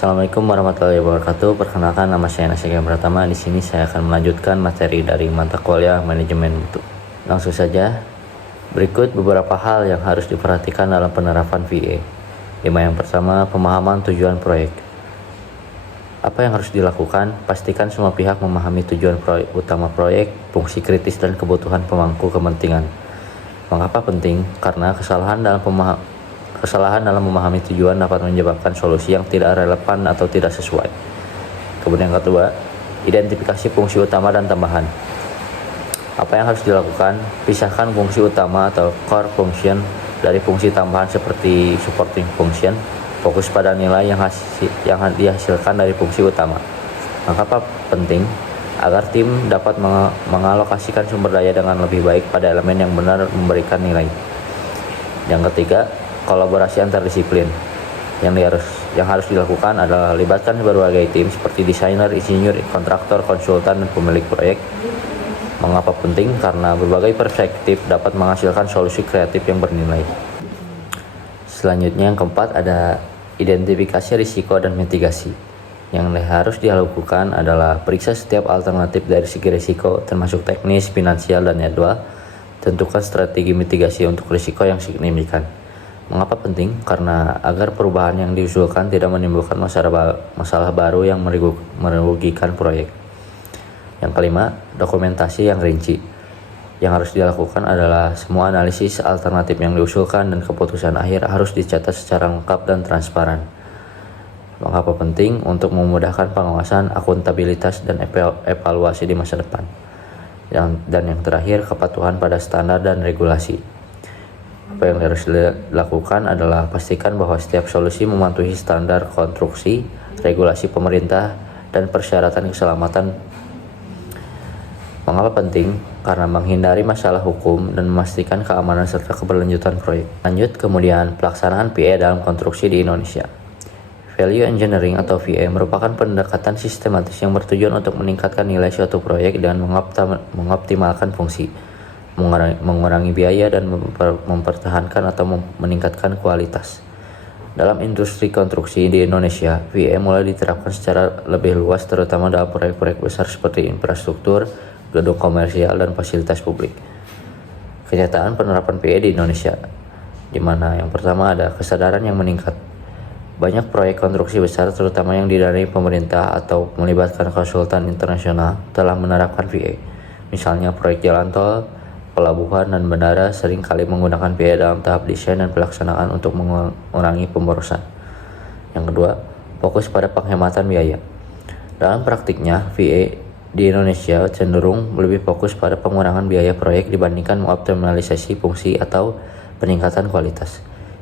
Assalamualaikum warahmatullahi wabarakatuh. Perkenalkan, nama saya Nasir Pratama. Di sini saya akan melanjutkan materi dari mata kuliah manajemen mutu. Langsung saja. Berikut beberapa hal yang harus diperhatikan dalam penerapan VA. Yang pertama, pemahaman tujuan proyek. Apa yang harus dilakukan? Pastikan semua pihak memahami tujuan utama proyek, fungsi kritis dan kebutuhan pemangku kepentingan. Mengapa penting? Karena kesalahan dalam memahami tujuan dapat menyebabkan solusi yang tidak relevan atau tidak sesuai. Kemudian yang kedua, identifikasi fungsi utama dan tambahan. Apa yang harus dilakukan? Pisahkan fungsi utama atau core function dari fungsi tambahan seperti supporting function. Fokus pada nilai yang dihasilkan dari fungsi utama. Mengapa penting? Agar tim dapat mengalokasikan sumber daya dengan lebih baik pada elemen yang benar memberikan nilai. Yang ketiga, kolaborasi antar disiplin. Yang harus dilakukan adalah libatkan berbagai tim seperti desainer, insinyur, kontraktor, konsultan, dan pemilik proyek. Mengapa penting? Karena berbagai perspektif dapat menghasilkan solusi kreatif yang bernilai. Selanjutnya yang keempat ada identifikasi risiko dan mitigasi. Yang harus dilakukan adalah periksa setiap alternatif dari segi risiko termasuk teknis, finansial, dan jadwal. Tentukan strategi mitigasi untuk risiko yang signifikan. Mengapa penting? Karena agar perubahan yang diusulkan tidak menimbulkan masalah baru yang merugikan proyek. Yang kelima, dokumentasi yang rinci. Yang harus dilakukan adalah semua analisis alternatif yang diusulkan dan keputusan akhir harus dicatat secara lengkap dan transparan. Mengapa penting? Untuk memudahkan pengawasan, akuntabilitas, dan evaluasi di masa depan. Dan yang terakhir, kepatuhan pada standar dan regulasi. Apa yang harus dilakukan adalah pastikan bahwa setiap solusi mematuhi standar konstruksi, regulasi pemerintah, dan persyaratan keselamatan. Mengapa penting? Karena menghindari masalah hukum dan memastikan keamanan serta keberlanjutan proyek. Lanjut, kemudian pelaksanaan PA dalam konstruksi di Indonesia. Value engineering atau VA merupakan pendekatan sistematis yang bertujuan untuk meningkatkan nilai suatu proyek dengan mengoptimalkan fungsi, mengurangi biaya, dan mempertahankan atau meningkatkan kualitas. Dalam industri konstruksi di Indonesia, VA mulai diterapkan secara lebih luas terutama dalam proyek-proyek besar seperti infrastruktur, gedung komersial, dan fasilitas publik. Kenyataan penerapan VA di Indonesia, di mana yang pertama ada kesadaran yang meningkat. Banyak proyek konstruksi besar, terutama yang didanai pemerintah atau melibatkan konsultan internasional, telah menerapkan VA. Misalnya proyek jalan tol, pelabuhan, dan bandara sering kali menggunakan VA dalam tahap desain dan pelaksanaan untuk mengurangi pemborosan. Yang kedua, fokus pada penghematan biaya. Dalam praktiknya, VA di Indonesia cenderung lebih fokus pada pengurangan biaya proyek dibandingkan mengoptimalisasi fungsi atau peningkatan kualitas.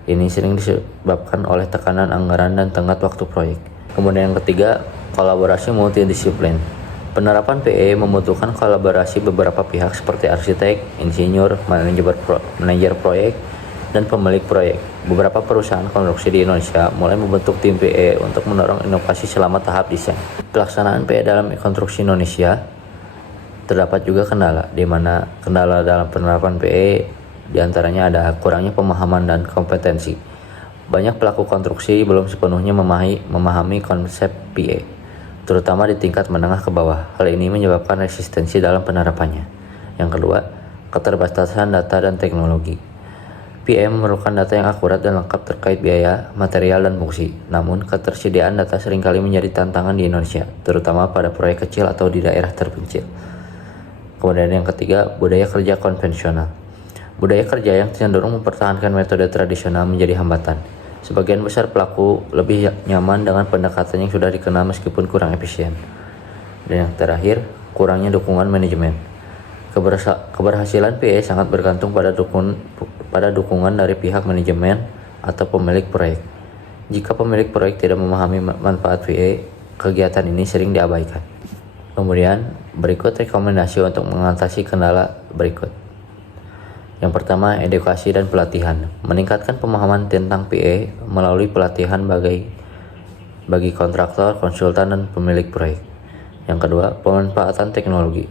Ini sering disebabkan oleh tekanan anggaran dan tenggat waktu proyek. Kemudian yang ketiga, kolaborasi multidisiplin. Penerapan PE membutuhkan kolaborasi beberapa pihak seperti arsitek, insinyur, manajer proyek, dan pemilik proyek. Beberapa perusahaan konstruksi di Indonesia mulai membentuk tim PE untuk mendorong inovasi selama tahap desain. Pelaksanaan PE dalam konstruksi Indonesia terdapat juga kendala, di mana kendala dalam penerapan PE di antaranya ada kurangnya pemahaman dan kompetensi. Banyak pelaku konstruksi belum sepenuhnya memahami konsep PA, terutama di tingkat menengah ke bawah. Hal ini menyebabkan resistensi dalam penerapannya. Yang kedua, keterbatasan data dan teknologi. PA memerlukan data yang akurat dan lengkap terkait biaya, material, dan fungsi. Namun, ketersediaan data seringkali menjadi tantangan di Indonesia, terutama pada proyek kecil atau di daerah terpencil. Kemudian yang ketiga, budaya kerja konvensional. Budaya kerja yang cenderung mempertahankan metode tradisional menjadi hambatan. Sebagian besar pelaku lebih nyaman dengan pendekatan yang sudah dikenal meskipun kurang efisien. Dan yang terakhir, kurangnya dukungan manajemen. Keberhasilan PA sangat bergantung pada dukungan dari pihak manajemen atau pemilik proyek. Jika pemilik proyek tidak memahami manfaat PA, kegiatan ini sering diabaikan. Kemudian, berikut rekomendasi untuk mengatasi kendala berikut. Yang pertama, edukasi dan pelatihan. Meningkatkan pemahaman tentang PA melalui pelatihan bagi kontraktor, konsultan, dan pemilik proyek. Yang kedua, pemanfaatan teknologi.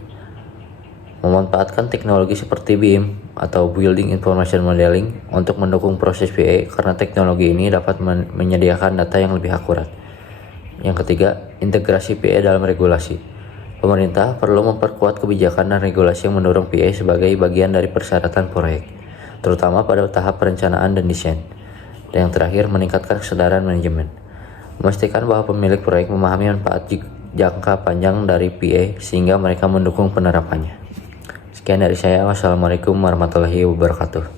Memanfaatkan teknologi seperti BIM atau Building Information Modeling untuk mendukung proses PA karena teknologi ini dapat menyediakan data yang lebih akurat. Yang ketiga, integrasi PA dalam regulasi. Pemerintah perlu memperkuat kebijakan dan regulasi yang mendorong PA sebagai bagian dari persyaratan proyek, terutama pada tahap perencanaan dan desain. Dan yang terakhir, meningkatkan kesadaran manajemen. Memastikan bahwa pemilik proyek memahami manfaat jangka panjang dari PA sehingga mereka mendukung penerapannya. Sekian dari saya. Wassalamualaikum warahmatullahi wabarakatuh.